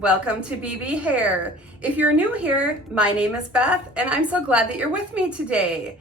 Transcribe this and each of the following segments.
Welcome to BB Hair. If you're new here, my name is Beth and I'm so glad that you're with me today.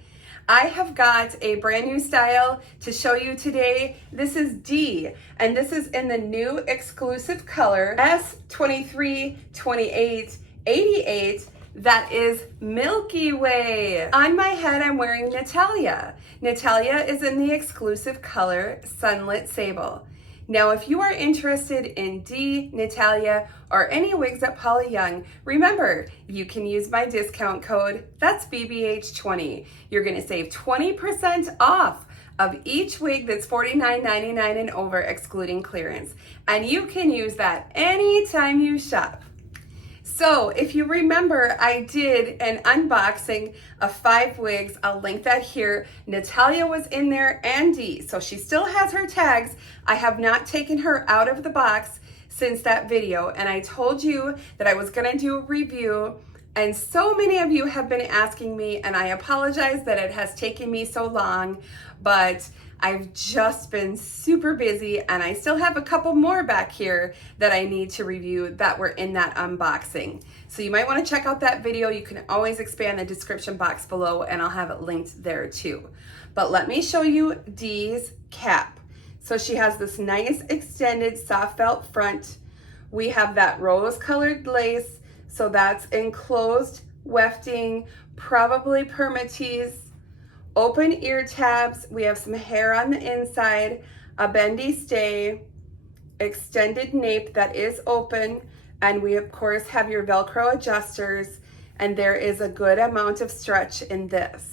I have got a brand new style to show you today. This is DEE and this is in the new exclusive color S232888. That is Milky Way. On my head, I'm wearing Natalia. Natalia is in the exclusive color Sunlit Sable. Now, if you are interested in DEE, Natalia, or any wigs at Paula Young, remember, you can use my discount code, that's BBH20. You're gonna save 20% off of each wig that's $49.99 and over, excluding clearance. And you can use that anytime you shop. So if you remember, I did an unboxing of 5 wigs. I'll link that here. Natalia was in there and DEE, so she still has her tags. I have not taken her out of the box since that video, and I told you that I was gonna do a review, and so many of you have been asking me, and I apologize that it has taken me so long, but I've just been super busy and I still have a couple more back here that I need to review that were in that unboxing. So you might want to check out that video. You can always expand the description box below and I'll have it linked there too. But let me show you DEE's cap. So she has this nice extended soft felt front. We have that rose colored lace. So that's enclosed wefting, probably permatease. Open ear tabs, we have some hair on the inside, a bendy stay, extended nape that is open, and we of course have your Velcro adjusters, and there is a good amount of stretch in this.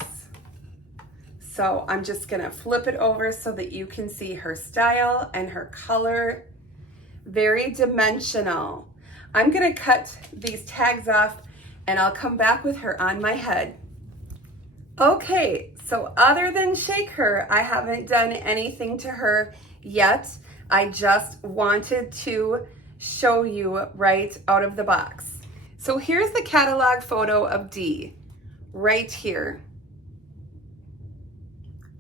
So I'm just gonna flip it over so that you can see her style and her color. Very dimensional. I'm gonna cut these tags off and I'll come back with her on my head. Okay, so other than shake her, I haven't done anything to her yet. I just wanted to show you right out of the box. So here's the catalog photo of DEE, right here.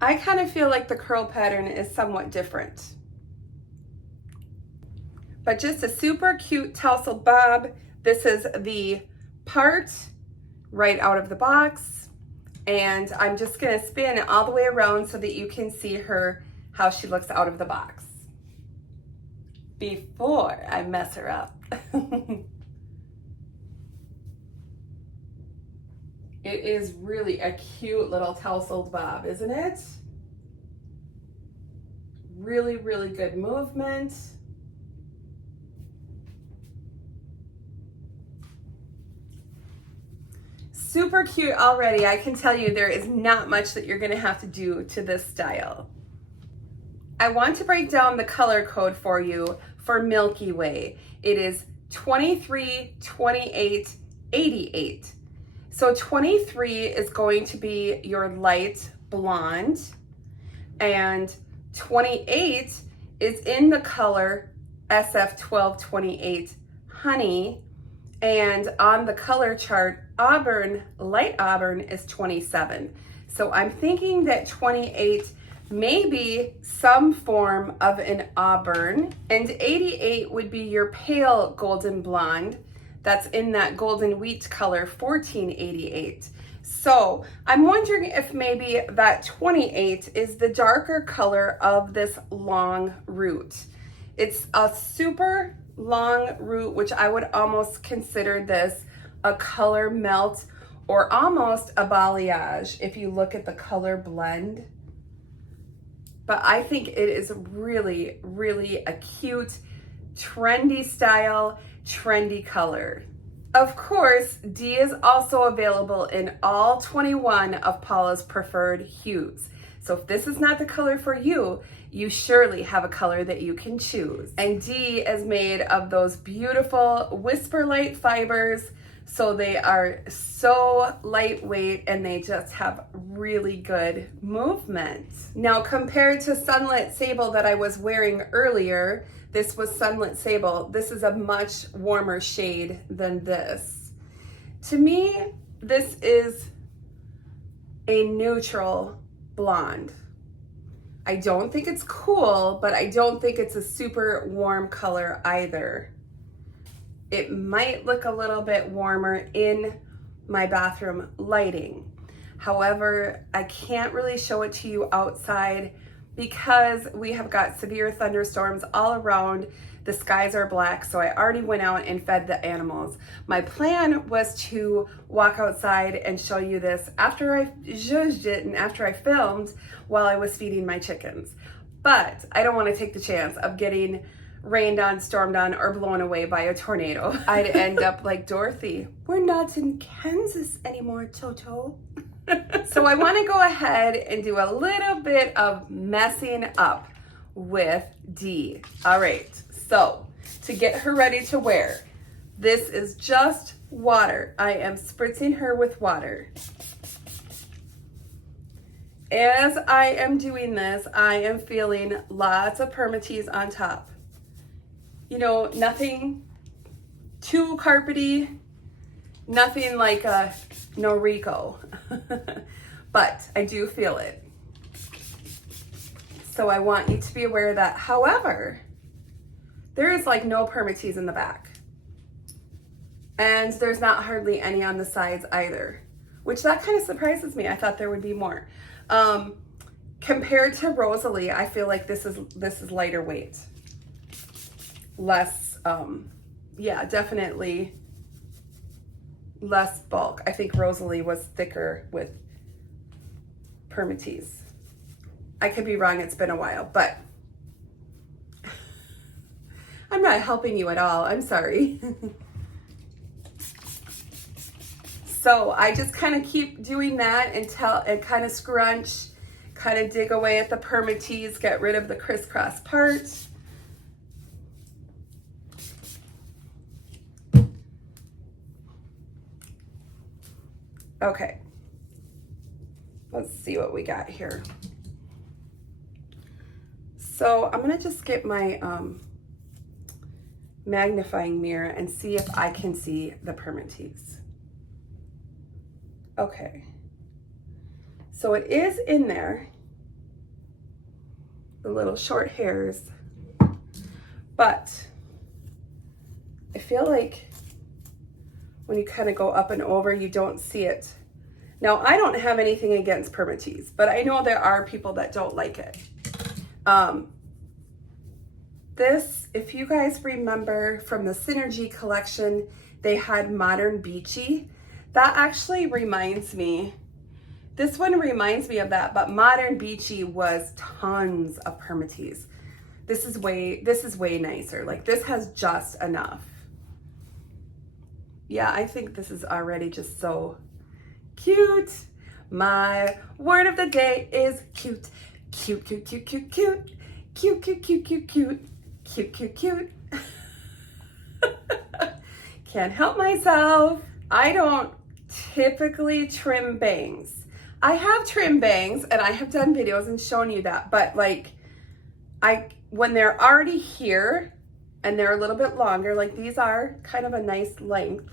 I kind of feel like the curl pattern is somewhat different. But just a super cute tousled bob. This is the part right out of the box. And I'm just gonna spin it all the way around so that you can see her, how she looks out of the box before I mess her up. It is really a cute little tousled bob, isn't it? Really, really good movement. Super cute already. I can tell you there is not much that you're gonna have to do to this style. I want to break down the color code for you for Milky Way. It is 232888. So 23 is going to be your light blonde, and 28 is in the color SF1228 Honey, and on the color chart, auburn, light auburn is 27. So I'm thinking that 28 may be some form of an auburn, and 88 would be your pale golden blonde. That's in that golden wheat color, 1488. So I'm wondering if maybe that 28 is the darker color of this long root. It's a super long root, which I would almost consider this a color melt or almost a balayage if you look at the color blend. But I think it is really, really a cute, trendy style, trendy color. Of course, DEE is also available in all 21 of Paula's preferred hues. So if this is not the color for you, you surely have a color that you can choose. And DEE is made of those beautiful Whisper Light fibers. So they are so lightweight and they just have really good movement. Now compared to Sunlit Sable that I was wearing earlier, this was Sunlit Sable. This is a much warmer shade than this. To me, this is a neutral blonde. I don't think it's cool, but I don't think it's a super warm color either. it might look a little bit warmer in my bathroom lighting. However, I can't really show it to you outside because we have got severe thunderstorms all around. The skies are black, so I already went out and fed the animals. My plan was to walk outside and show you this after I zhuzhed it and after I filmed while I was feeding my chickens. But I don't want to take the chance of getting rained on, stormed on, or blown away by a tornado. I'd end up like Dorothy. We're not in Kansas anymore, Toto. So I want to go ahead and do a little bit of messing up with Dee. All right, so to get her ready to wear, this is just water. I am spritzing her with water. As I am doing this, I am feeling lots of permatease on top. You know, nothing too carpety, nothing like a Noriko, but I do feel it. So I want you to be aware of that. However, there is like no permatease in the back. And there's not hardly any on the sides either, which that kind of surprises me. I thought there would be more. Compared to Rosalie, I feel like this is lighter weight. Less, yeah, definitely less bulk. I think Rosalie was thicker with permatease. I could be wrong, it's been a while, but I'm not helping you at all. I'm sorry. So I just kind of keep doing that until it kind of scrunch, kind of dig away at the permatease, get rid of the crisscross part. Okay, let's see what we got here. So I'm gonna just get my magnifying mirror and see if I can see the permatease. Okay, so it is in there, the little short hairs, but I feel like when you kind of go up and over, you don't see it. Now, I don't have anything against permatease, but I know there are people that don't like it. This, if you guys remember from the Synergy collection, they had Modern Beachy. That actually reminds me, this one reminds me of that, but Modern Beachy was tons of permatease. This is way nicer. Like, this has just enough. Yeah, I think this is already just so cute. My word of the day is cute. Cute, cute, cute, cute, cute. Cute, cute, cute, cute, cute. Cute, cute, cute. Can't help myself. I don't typically trim bangs. I have trimmed bangs and I have done videos and shown you that, but like when they're already here and they're a little bit longer, like these are kind of a nice length.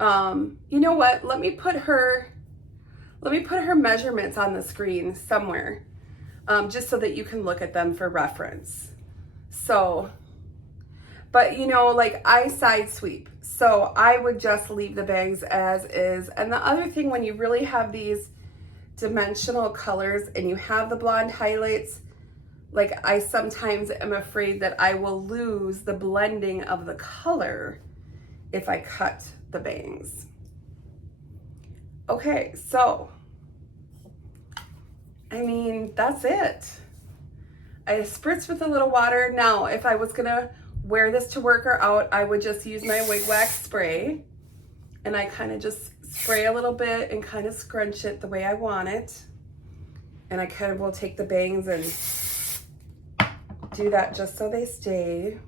You know what? Let me put her measurements on the screen somewhere, just so that you can look at them for reference. So, but you know, like I side sweep, so I would just leave the bangs as is. And the other thing, when you really have these dimensional colors and you have the blonde highlights, like I sometimes am afraid that I will lose the blending of the color if I cut the bangs. Okay, so I mean, that's it. I spritz with a little water. Now, if I was gonna wear this to work or out, I would just use my wig wax spray, and I kind of just spray a little bit and kind of scrunch it the way I want it. And I kind of will take the bangs and do that just so they stay.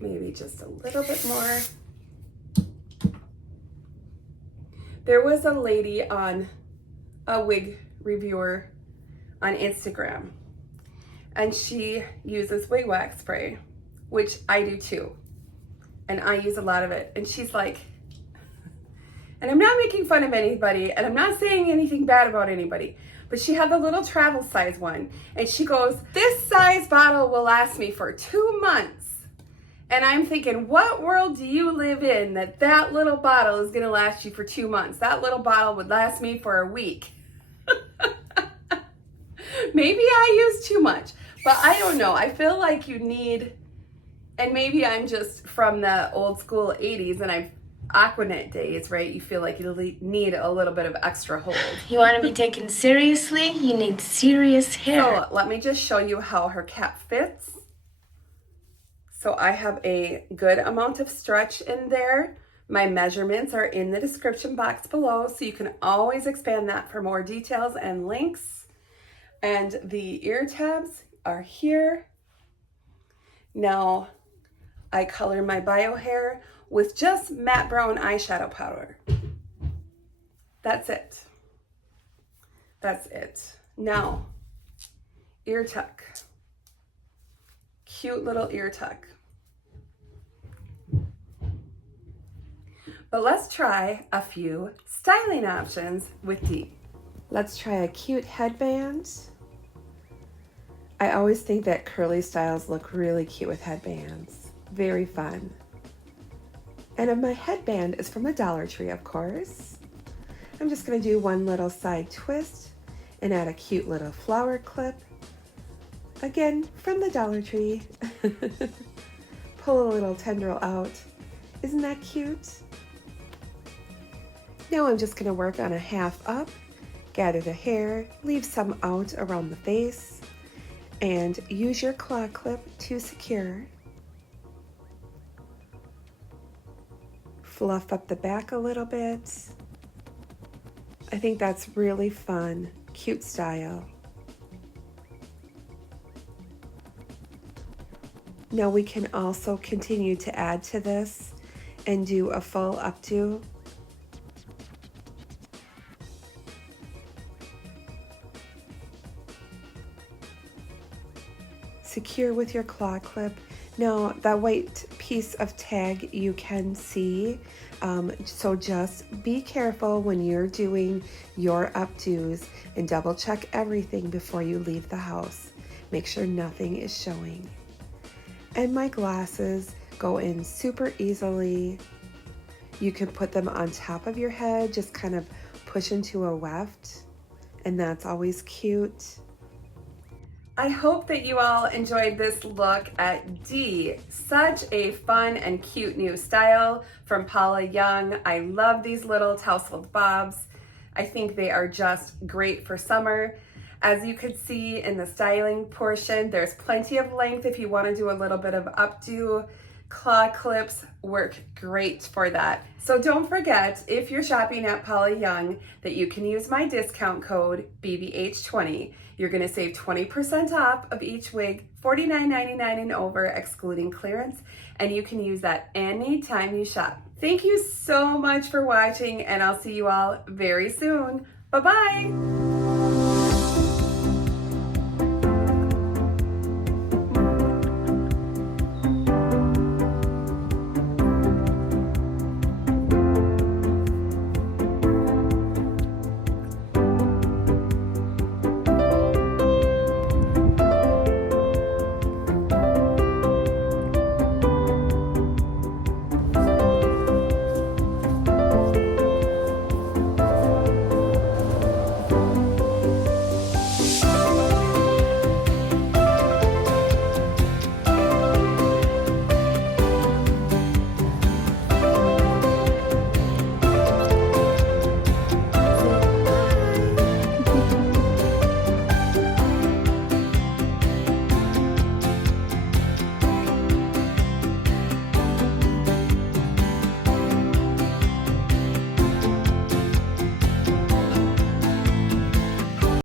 Maybe just a little bit more. There was a lady on a wig reviewer on Instagram, and she uses wig wax spray, which I do too. And I use a lot of it. And she's like, And I'm not making fun of anybody, and I'm not saying anything bad about anybody, but she had the little travel size one. And she goes, this size bottle will last me for 2 months. And I'm thinking, what world do you live in that that little bottle is gonna last you for 2 months? That little bottle would last me for a week. Maybe I use too much, but I don't know. I feel like you need, and maybe I'm just from the old school 80s and I've Aquanet days, right? You feel like you need a little bit of extra hold. You want to be taken seriously? You need serious hair. So let me just show you how her cap fits. So I have a good amount of stretch in there. My measurements are in the description box below, so you can always expand that for more details and links. And the ear tabs are here. Now I color my bio hair with just matte brown eyeshadow powder. That's it. That's it. Now, ear tuck. Cute little ear tuck. But let's try a few styling options with DEE. Let's try a cute headband. I always think that curly styles look really cute with headbands. Very fun. And my headband is from the Dollar Tree, of course. I'm just gonna do one little side twist and add a cute little flower clip. Again, from the Dollar Tree. Pull a little tendril out. Isn't that cute? Now I'm just gonna work on a half up, gather the hair, leave some out around the face, and use your claw clip to secure. Fluff up the back a little bit. I think that's really fun, cute style. Now we can also continue to add to this and do a full updo. Secure with your claw clip. Now that white piece of tag you can see, so just be careful when you're doing your updos and double check everything before you leave the house. Make sure nothing is showing. And my glasses go in super easily. You can put them on top of your head, just kind of push into a weft, and that's always cute. I hope that you all enjoyed this look at DEE. Such a fun and cute new style from Paula Young. I love these little tousled bobs. I think they are just great for summer. As you could see in the styling portion, there's plenty of length if you want to do a little bit of updo. Claw clips work great for that. So don't forget, if you're shopping at Paula Young, that you can use my discount code BBH20. You're gonna save 20% off of each wig, $49.99 and over, excluding clearance, and you can use that anytime you shop. Thank you so much for watching, and I'll see you all very soon. Bye-bye.